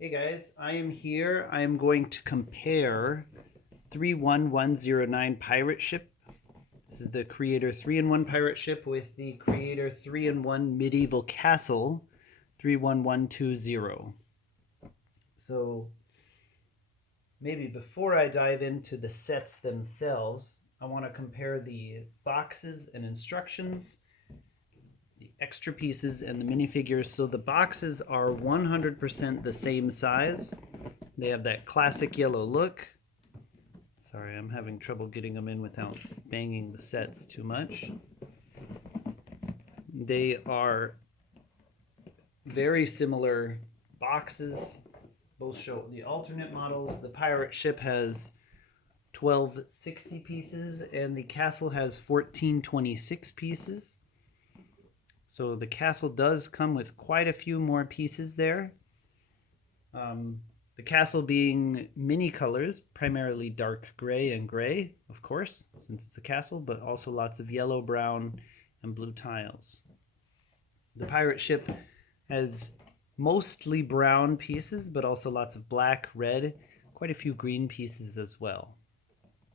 Hey guys, I am here. I am going to compare 31109 pirate ship. This is the Creator 3-in-1 pirate ship with the Creator 3-in-1 medieval castle 31120. So maybe before I dive into the sets themselves, I want to compare the boxes and instructions, the extra pieces, and the minifigures. So the boxes are 100% the same size. They have that classic yellow look. Sorry, I'm having trouble getting them in without banging the sets too much. They are very similar boxes. Both show the alternate models. The pirate ship has 1260 pieces and the castle has 1426 pieces. So the castle does come with quite a few more pieces there. The castle being many colors, primarily dark gray and gray, of course, since it's a castle, but also lots of yellow, brown, and blue tiles. The pirate ship has mostly brown pieces, but also lots of black, red, quite a few green pieces as well.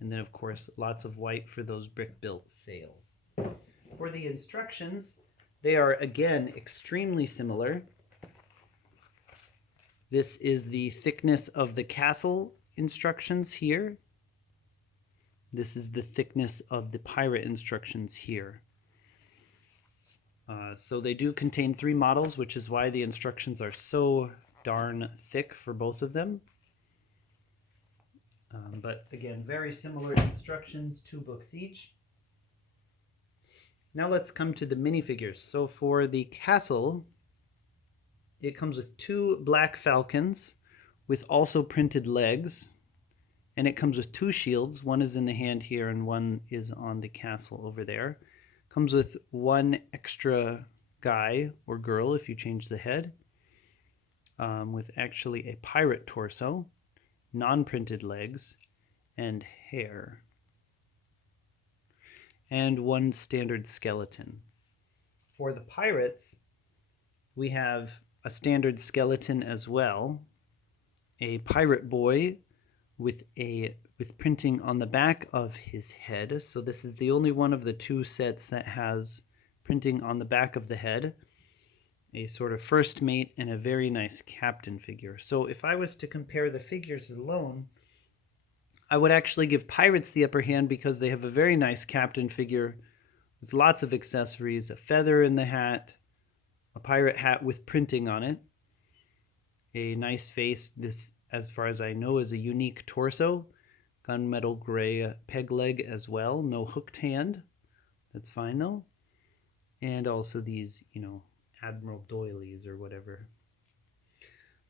And then, of course, lots of white for those brick-built sails. For the instructions, they are, again, extremely similar. This is the thickness of the castle instructions here. This is the thickness of the pirate instructions here. So they do contain 3 models, which is why the instructions are so darn thick for both of them. But again, very similar instructions, 2 books each. Now let's come to the minifigures. So for the castle, it comes with 2 black falcons with also printed legs, and it comes with 2 shields. One is in the hand here and one is on the castle over there. Comes with 1 extra guy or girl if you change the head, with actually a pirate torso, non-printed legs, and hair, and 1 standard skeleton. For the pirates, we have a standard skeleton as well, a pirate boy with printing on the back of his head. So this is the only one of the 2 sets that has printing on the back of the head, a sort of first mate, and a very nice captain figure. So if I was to compare the figures alone, I would actually give pirates the upper hand because they have a very nice captain figure with lots of accessories, a feather in the hat, a pirate hat with printing on it, a nice face. This, as far as I know, is a unique torso, gunmetal gray peg leg as well, no hooked hand. That's fine though. And also these, Admiral Doilies or whatever.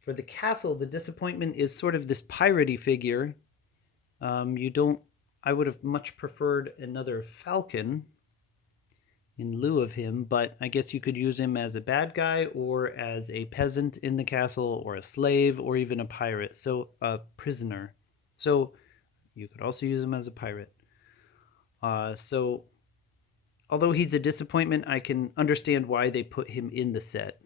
For the castle, the disappointment is sort of this piratey figure. I would have much preferred another falcon in lieu of him, but I guess you could use him as a bad guy or as a peasant in the castle or a slave or even a pirate, so a prisoner. So you could also use him as a pirate. So although he's a disappointment, I can understand why they put him in the set.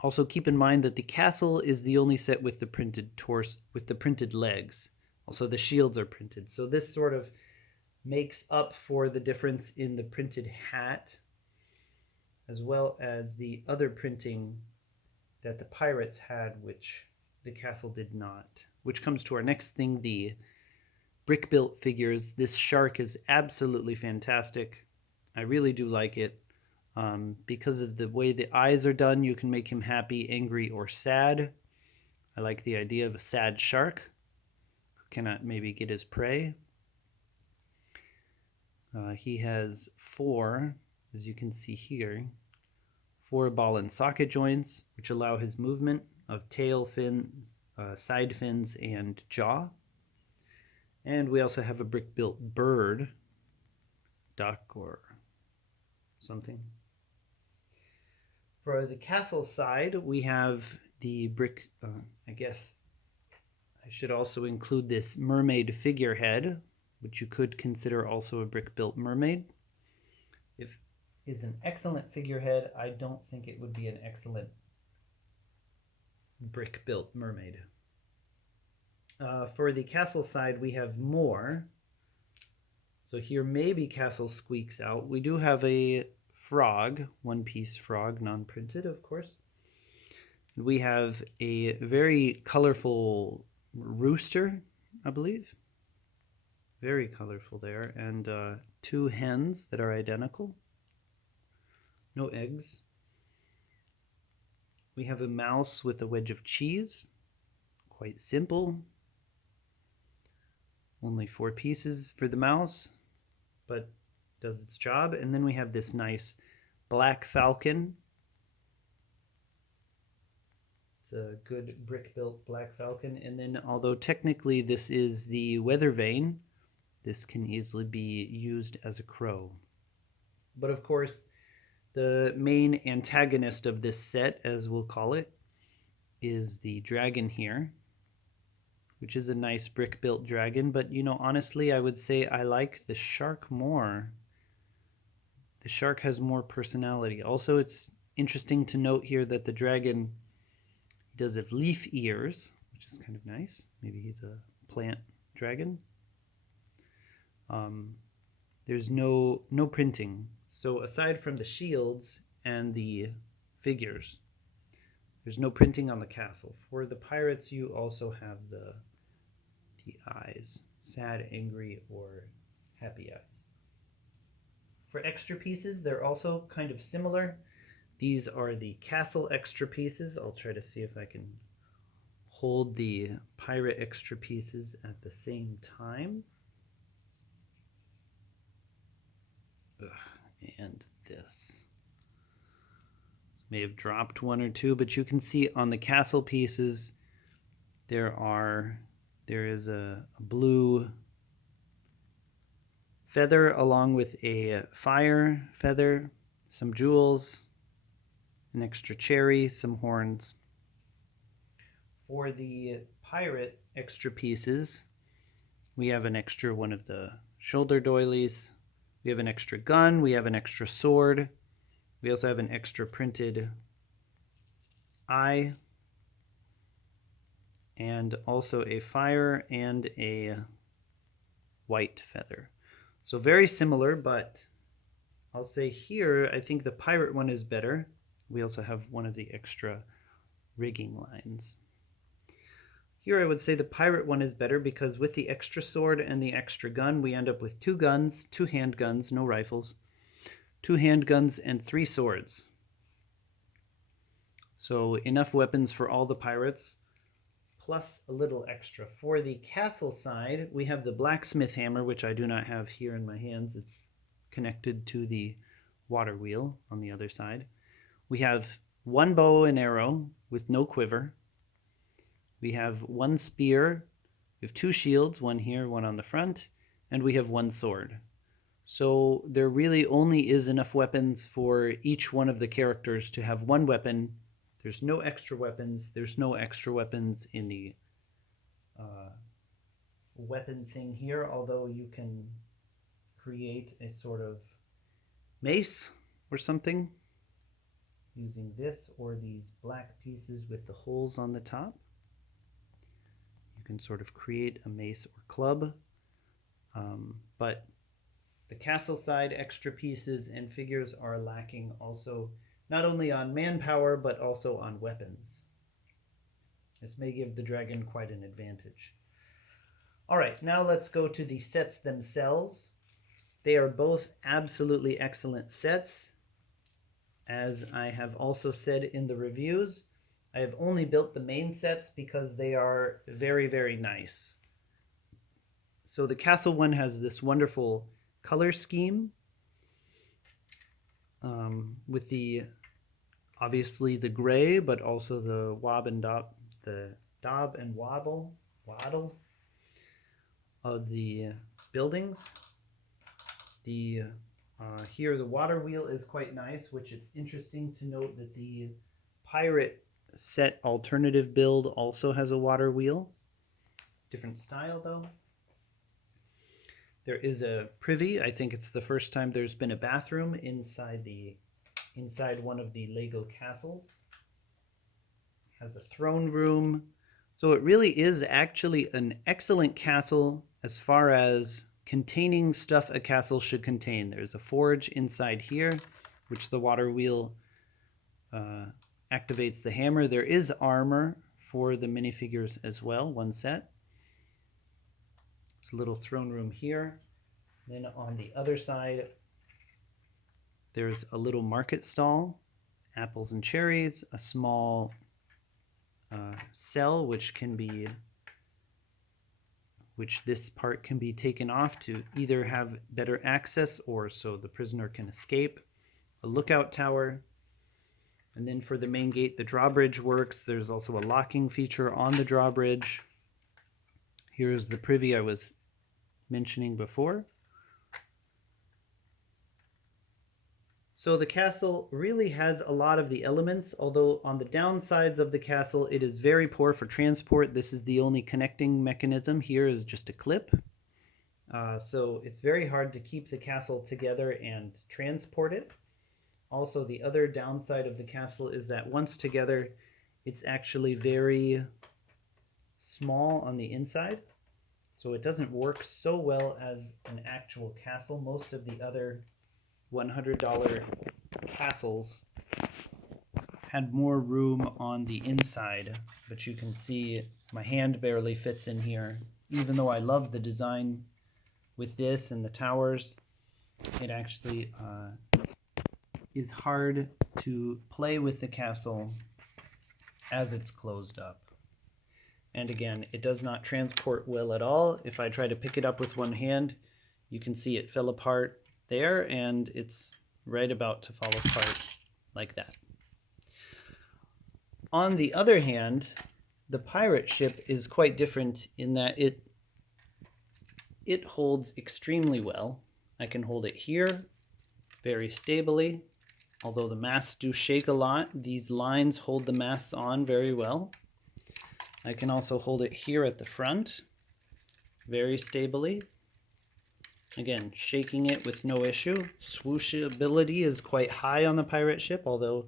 Also keep in mind that the castle is the only set with the printed torso, with the printed legs. Also the shields are printed. So this sort of makes up for the difference in the printed hat, as well as the other printing that the pirates had, which the castle did not. Which comes to our next thing, the brick-built figures. This shark is absolutely fantastic. I really do like it. Because of the way the eyes are done, you can make him happy, angry, or sad. I like the idea of a sad shark who cannot maybe get his prey. He has 4, as you can see here, 4 ball and socket joints, which allow his movement of tail fins, side fins, and jaw. And we also have a brick-built bird, duck or something. For the castle side, we have the brick, I guess I should also include this mermaid figurehead, which you could consider also a brick-built mermaid. If is an excellent figurehead, I don't think it would be an excellent brick-built mermaid. For the castle side, we have more. So here maybe castle squeaks out. We do have a frog, one-piece frog, non-printed, of course. We have a very colorful rooster, I believe. Very colorful there. And two hens that are identical. No eggs. We have a mouse with a wedge of cheese. Quite simple. Only 4 pieces for the mouse, but does its job. And then we have this nice black falcon. It's a good brick-built black falcon. And then, although technically this is the weather vane, this can easily be used as a crow. But of course, the main antagonist of this set, as we'll call it, is the dragon here, which is a nice brick-built dragon. But, you know, honestly, I would say I like the shark more. The shark has more personality. Also, it's interesting to note here that the dragon does have leaf ears, which is kind of nice. Maybe he's a plant dragon. There's no printing. So aside from the shields and the figures, there's no printing on the castle. For the pirates, you also have the eyes, sad, angry, or happy eyes. For extra pieces, they're also kind of similar. These are the castle extra pieces. I'll try to see if I can hold the pirate extra pieces at the same time. And this may have dropped one or two, but you can see on the castle pieces there is a blue feather along with a fire feather, some jewels, an extra cherry, some horns. For the pirate extra pieces, we have an extra one of the shoulder doilies. We have an extra gun. We have an extra sword. We also have an extra printed eye. And also a fire and a white feather. So very similar, but I'll say here, I think the pirate one is better. We also have one of the extra rigging lines. Here I would say the pirate one is better because with the extra sword and the extra gun, we end up with 2 guns, 2 handguns, no rifles, 2 handguns, and 3 swords. So enough weapons for all the pirates, plus a little extra. For the castle side, we have the blacksmith hammer, which I do not have here in my hands. It's connected to the water wheel on the other side. We have 1 bow and arrow with no quiver. We have 1 spear. We have 2 shields, 1 here, 1 on the front, and we have 1 sword. So there really only is enough weapons for each one of the characters to have 1 weapon. There's no extra weapons. There's no extra weapons in the weapon thing here, although you can create a sort of mace or something using this or these black pieces with the holes on the top. You can sort of create a mace or club, but the castle side extra pieces and figures are lacking also, not only on manpower, but also on weapons. This may give the dragon quite an advantage. All right, now let's go to the sets themselves. They are both absolutely excellent sets. As I have also said in the reviews, I have only built the main sets because they are very, very nice. So the castle one has this wonderful color scheme with the obviously the gray, but also the daub and waddle of the buildings. Here the water wheel is quite nice, which it's interesting to note that the pirate set alternative build also has a water wheel. Different style though. There is a privy. I think it's the first time there's been a bathroom inside one of the Lego castles. has a throne room. So it really is actually an excellent castle as far as containing stuff a castle should contain. There's a forge inside here, which the water wheel activates the hammer. There is armor for the minifigures as well, one set. It's a little throne room here. Then on the other side, there's a little market stall, apples and cherries, a small cell which this part can be taken off to either have better access or so the prisoner can escape, a lookout tower, and then for the main gate the drawbridge works. There's also a locking feature on the drawbridge. Here's the privy I was mentioning before. So the castle really has a lot of the elements, although on the downsides of the castle it is very poor for transport. This is the only connecting mechanism. Here is just a clip. So it's very hard to keep the castle together and transport it. Also, the other downside of the castle is that once together, it's actually very small on the inside. So it doesn't work so well as an actual castle. Most of the other $100 castles had more room on the inside, but you can see my hand barely fits in here. Even though I love the design with this and the towers, it actually is hard to play with the castle as it's closed up. And again, it does not transport well at all. If I try to pick it up with one hand, you can see it fell apart there, and it's right about to fall apart like that. On the other hand, the pirate ship is quite different in that it holds extremely well. I can hold it here very stably. Although the masts do shake a lot, these lines hold the masts on very well. I can also hold it here at the front very stably. Again, shaking it with no issue. Swooshability is quite high on the pirate ship, although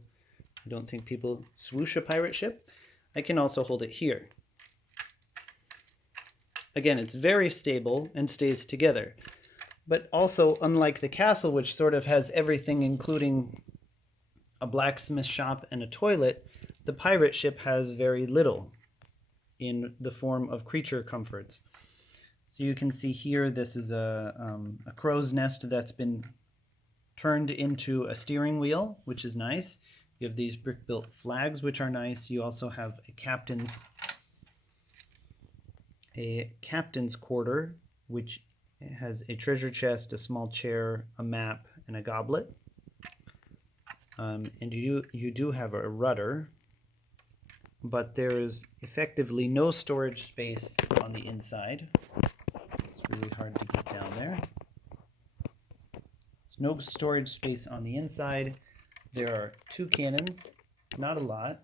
I don't think people swoosh a pirate ship. I can also hold it here. Again, it's very stable and stays together. But also, unlike the castle, which sort of has everything including a blacksmith shop and a toilet, the pirate ship has very little in the form of creature comforts. So you can see here, this is a crow's nest that's been turned into a steering wheel, which is nice. You have these brick-built flags, which are nice. You also have a captain's quarter, which has a treasure chest, a small chair, a map, and a goblet. And you do have a rudder, but there is effectively no storage space on the inside. It's really hard to get down there. There's no storage space on the inside. There are 2 cannons, not a lot,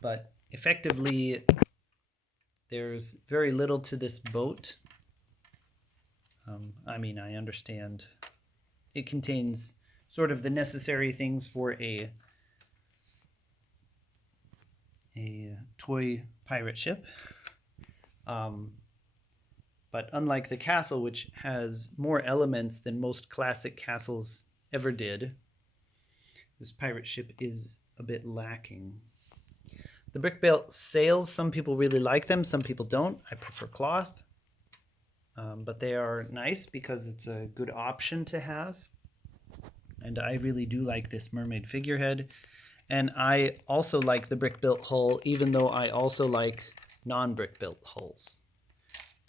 but effectively there's very little to this boat. I mean, I understand it contains sort of the necessary things for a toy pirate ship. But unlike the castle, which has more elements than most classic castles ever did, this pirate ship is a bit lacking. The brick-built sails, some people really like them, some people don't. I prefer cloth. But they are nice because it's a good option to have. And I really do like this mermaid figurehead. And I also like the brick-built hull, even though I also like non-brick-built hulls.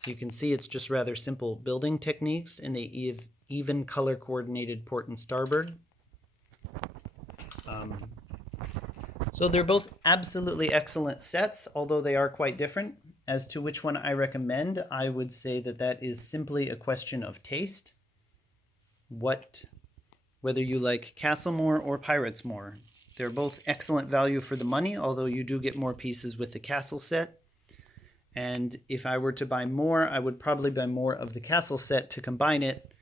So you can see it's just rather simple building techniques, and they even color-coordinated port and starboard. So they're both absolutely excellent sets, although they are quite different. As to which one I recommend, I would say that is simply a question of taste. Whether you like Castle more or Pirates more. They're both excellent value for the money, although you do get more pieces with the Castle set. And if I were to buy more, I would probably buy more of the Castle set to combine it,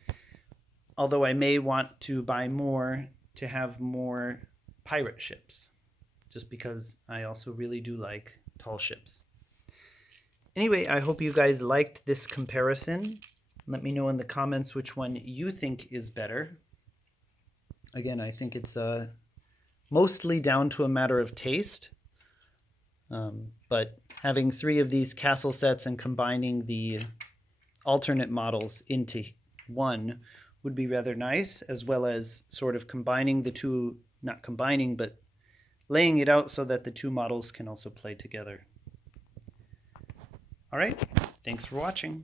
although I may want to buy more to have more pirate ships. just because I also really do like tall ships. Anyway, I hope you guys liked this comparison. Let me know in the comments which one you think is better. Again, I think it's mostly down to a matter of taste. But having 3 of these castle sets and combining the alternate models into one would be rather nice, as well as sort of combining the two, not combining, but laying it out so that the 2 models can also play together. All right, thanks for watching.